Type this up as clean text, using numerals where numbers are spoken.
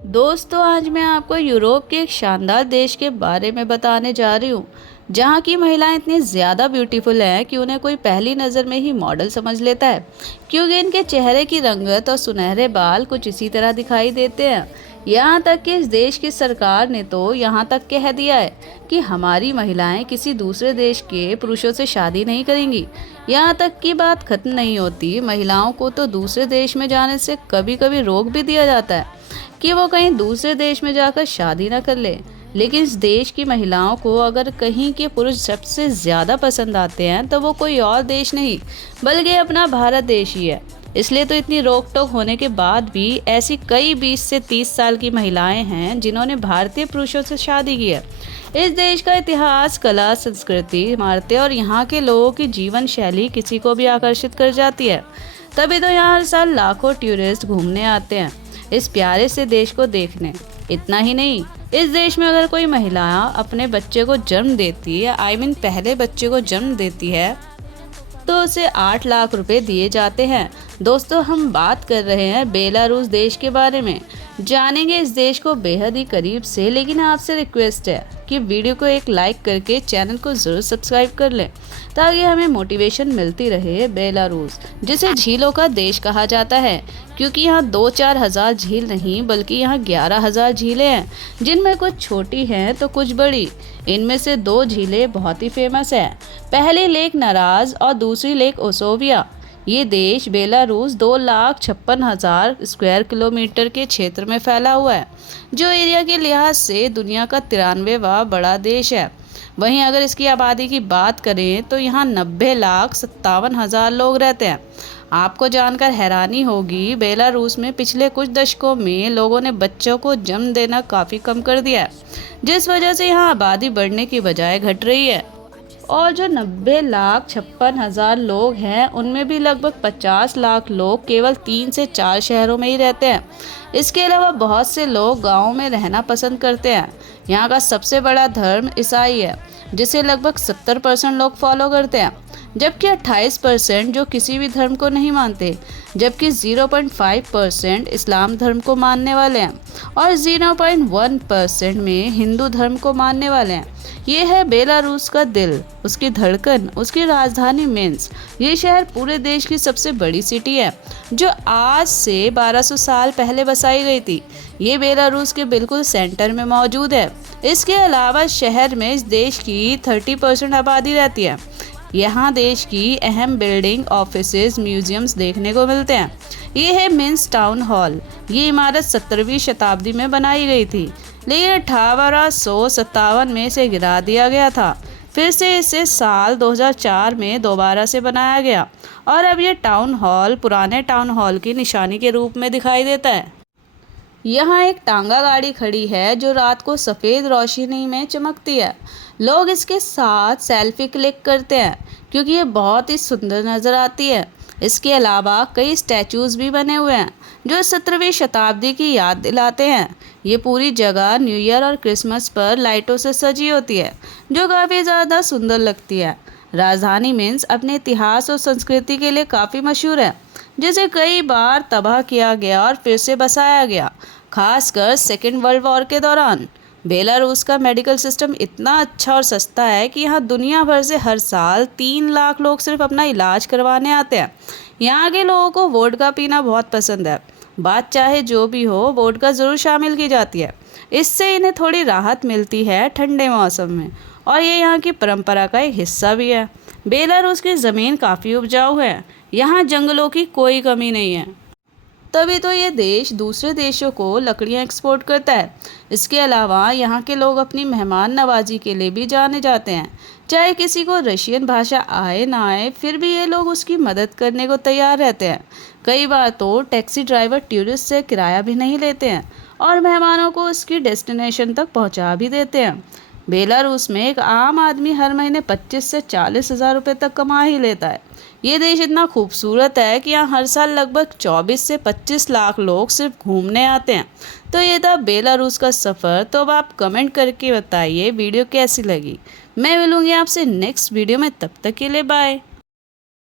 दोस्तों, आज मैं आपको यूरोप के एक शानदार देश के बारे में बताने जा रही हूँ जहाँ की महिलाएं इतनी ज़्यादा ब्यूटीफुल हैं कि उन्हें कोई पहली नज़र में ही मॉडल समझ लेता है, क्योंकि इनके चेहरे की रंगत और सुनहरे बाल कुछ इसी तरह दिखाई देते हैं। यहाँ तक कि इस देश की सरकार ने तो यहाँ तक कह दिया है कि हमारी महिलाएं किसी दूसरे देश के पुरुषों से शादी नहीं करेंगी। यहाँ तक की बात खत्म नहीं होती, महिलाओं को तो दूसरे देश में जाने से कभी कभी रोक भी दिया जाता है कि वो कहीं दूसरे देश में जाकर शादी न कर ले। लेकिन इस देश की महिलाओं को अगर कहीं के पुरुष सबसे ज़्यादा पसंद आते हैं तो वो कोई और देश नहीं बल्कि अपना भारत देश ही है। इसलिए तो इतनी रोक टोक होने के बाद भी ऐसी कई 20 से 30 साल की महिलाएं हैं जिन्होंने भारतीय पुरुषों से शादी की है। इस देश का इतिहास, कला, संस्कृति, इमारतें और यहाँ के लोगों की जीवन शैली किसी को भी आकर्षित कर जाती है। तभी तो यहाँ हर साल लाखों टूरिस्ट घूमने आते हैं इस प्यारे से देश को देखने। इतना ही नहीं, इस देश में अगर कोई महिला अपने बच्चे को जन्म देती है, पहले बच्चे को जन्म देती है, तो उसे 8 लाख रुपए दिए जाते हैं। दोस्तों, हम बात कर रहे हैं बेलारूस देश के बारे में। जानेंगे इस देश को बेहद ही करीब से, लेकिन आपसे रिक्वेस्ट है कि वीडियो को एक लाइक करके चैनल को ज़रूर सब्सक्राइब कर लें ताकि हमें मोटिवेशन मिलती रहे। बेलारूस, जिसे झीलों का देश कहा जाता है, क्योंकि यहाँ 2-4 हज़ार झील नहीं बल्कि यहाँ 11,000 झीलें हैं, जिनमें कुछ छोटी हैं तो कुछ बड़ी। इनमें से 2 झीलें बहुत ही फेमस है। पहली लेक नाराज और दूसरी लेक ओसोविया। ये देश बेलारूस 2,56,000 स्क्वायर किलोमीटर के क्षेत्र में फैला हुआ है, जो एरिया के लिहाज से दुनिया का 93वां बड़ा देश है। वहीं अगर इसकी आबादी की बात करें तो यहाँ 90,57,000 लोग रहते हैं। आपको जानकर हैरानी होगी, बेलारूस में पिछले कुछ दशकों में लोगों ने बच्चों को जन्म देना काफ़ी कम कर दिया है, जिस वजह से यहाँ आबादी बढ़ने की बजाय घट रही है। और जो 90,56,000 लोग हैं, उनमें भी लगभग 50 लाख लोग केवल 3 से 4 शहरों में ही रहते हैं। इसके अलावा बहुत से लोग गाँव में रहना पसंद करते हैं। यहाँ का सबसे बड़ा धर्म ईसाई है, जिसे लगभग 70% लोग फॉलो करते हैं, जबकि 28% जो किसी भी धर्म को नहीं मानते, जबकि 0.5% इस्लाम धर्म को मानने वाले हैं और 0.1% में हिंदू धर्म को मानने वाले हैं। ये है बेलारूस का दिल, उसकी धड़कन, उसकी राजधानी मिन्स्क। ये शहर पूरे देश की सबसे बड़ी सिटी है, जो आज से 1200 साल पहले बसाई गई थी। ये बेलारूस के बिल्कुल सेंटर में मौजूद है। इसके अलावा शहर में इस देश की 30% आबादी रहती है। यहाँ देश की अहम बिल्डिंग, ऑफिसेज, म्यूजियम्स देखने को मिलते हैं। ये है मिन्स्क टाउन हॉल। ये इमारत 17वीं शताब्दी में बनाई गई थी, लेकिन 1857 में इसे गिरा दिया गया था। फिर से इसे साल 2004 में दोबारा से बनाया गया और अब ये टाउन हॉल पुराने टाउन हॉल की निशानी के रूप में दिखाई देता है। यहाँ एक टांगा गाड़ी खड़ी है जो रात को सफ़ेद रोशनी में चमकती है। लोग इसके साथ सेल्फी क्लिक करते हैं क्योंकि ये बहुत ही सुंदर नज़र आती है। इसके अलावा कई स्टैचूज़ भी बने हुए हैं जो 17वीं शताब्दी की याद दिलाते हैं। ये पूरी जगह न्यू ईयर और क्रिसमस पर लाइटों से सजी होती है, जो काफ़ी ज़्यादा सुंदर लगती है। राजधानी मिन्स्क अपने इतिहास और संस्कृति के लिए काफ़ी मशहूर है, जिसे कई बार तबाह किया गया और फिर से बसाया गया, खासकर सेकेंड वर्ल्ड वॉर के दौरान। बेलारूस का मेडिकल सिस्टम इतना अच्छा और सस्ता है कि यहाँ दुनिया भर से हर साल 3 लाख लोग सिर्फ अपना इलाज करवाने आते हैं। यहाँ के लोगों को वोडका पीना बहुत पसंद है। बात चाहे जो भी हो, वोडका ज़रूर शामिल की जाती है। इससे इन्हें थोड़ी राहत मिलती है ठंडे मौसम में, और ये यहाँ की परंपरा का एक हिस्सा भी है। बेलारूस की ज़मीन काफ़ी उपजाऊ है। यहाँ जंगलों की कोई कमी नहीं है, तभी तो ये देश दूसरे देशों को लकड़ियाँ एक्सपोर्ट करता है। इसके अलावा यहाँ के लोग अपनी मेहमान नवाजी के लिए भी जाने जाते हैं। चाहे किसी को रशियन भाषा आए ना आए, फिर भी ये लोग उसकी मदद करने को तैयार रहते हैं। कई बार तो टैक्सी ड्राइवर टूरिस्ट से किराया भी नहीं लेते हैं और मेहमानों को उसकी डेस्टिनेशन तक पहुँचा भी देते हैं। बेलारूस में एक आम आदमी हर महीने 25 से 40 हज़ार रुपये तक कमा ही लेता है। ये देश इतना खूबसूरत है कि यहाँ हर साल लगभग 24 से 25 लाख लोग सिर्फ घूमने आते हैं। तो ये था बेलारूस का सफ़र। तो अब आप कमेंट करके बताइए वीडियो कैसी लगी। मैं मिलूँगी आपसे नेक्स्ट वीडियो में, तब तक के लिए बाय।